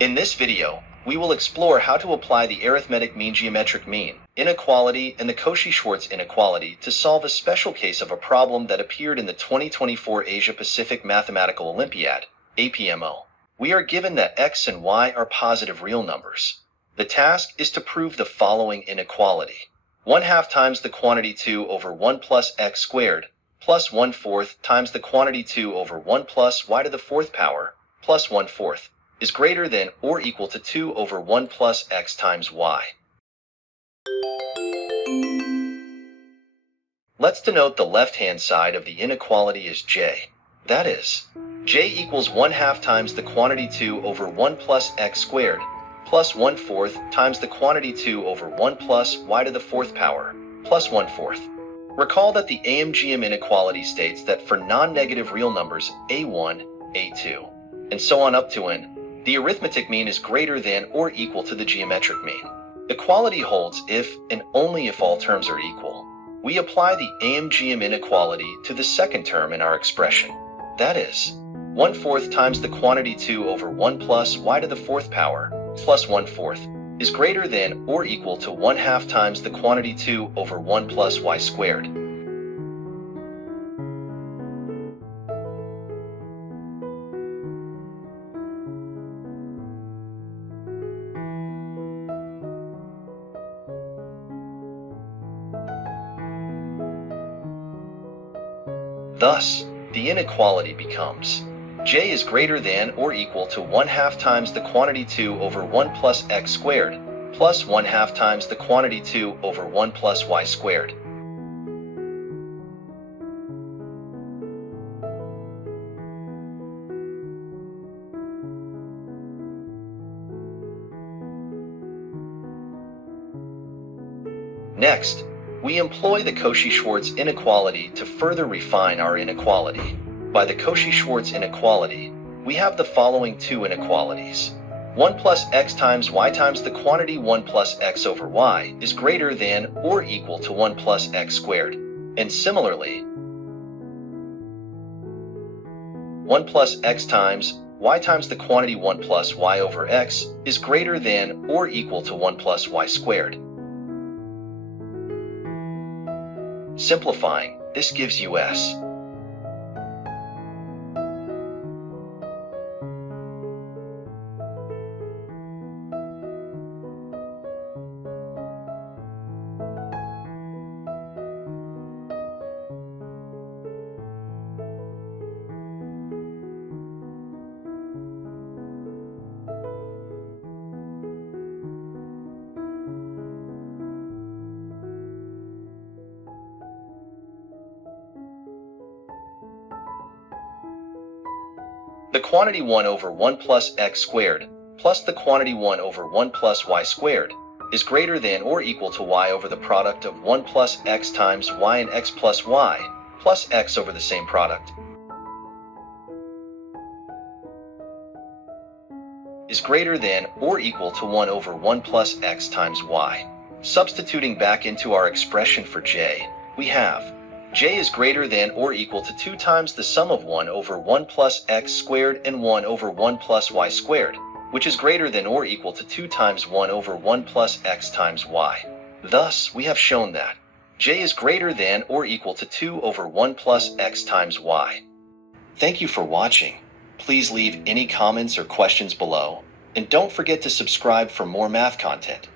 In this video, we will explore how to apply the arithmetic mean-geometric mean, inequality, and the Cauchy-Schwarz inequality to solve a special case of a problem that appeared in the 2024 Asia Pacific Mathematical Olympiad, APMO. We are given that x and y are positive real numbers. The task is to prove the following inequality. 1/2 times the quantity 2 over 1 plus x squared, plus 1/4 times the quantity 2 over 1 plus y to the 4th power, plus 1/4, is greater than or equal to 2 over 1 plus x times y. Let's denote the left-hand side of the inequality as j. That is, j equals 1/2 times the quantity 2 over 1 plus x squared, plus 1/4 times the quantity 2 over 1 plus y to the 4th power, plus 1/4. Recall that the AMGM inequality states that for non-negative real numbers a1, a2, and so on up to n, the arithmetic mean is greater than or equal to the geometric mean. Equality holds if and only if all terms are equal. We apply the AMGM inequality to the second term in our expression. That is, 1/4 times the quantity 2 over 1 plus y to the 4th power, plus 1/4, is greater than or equal to 1/2 times the quantity 2 over 1 plus y squared. Thus, the inequality becomes j is greater than or equal to 1/2 times the quantity 2 over 1 plus x squared, plus 1/2 times the quantity 2 over 1 plus y squared. Next, we employ the Cauchy-Schwarz inequality to further refine our inequality. By the Cauchy-Schwarz inequality, we have the following two inequalities. 1 plus x times y times the quantity 1 plus x over y is greater than or equal to 1 plus x squared. And similarly, 1 plus x times y times the quantity 1 plus y over x is greater than or equal to 1 plus y squared. Simplifying, this gives us the quantity 1 over 1 plus x squared plus the quantity 1 over 1 plus y squared is greater than or equal to y over the product of 1 plus x times y and x plus y plus x over the same product is greater than or equal to 1 over 1 plus x times y. Substituting back into our expression for j, we have j is greater than or equal to 2 times the sum of 1 over 1 plus x squared and 1 over 1 plus y squared, which is greater than or equal to 2 times 1 over 1 plus x times y. Thus, we have shown that j is greater than or equal to 2 over 1 plus x times y. Thank you for watching. Please leave any comments or questions below, and don't forget to subscribe for more math content.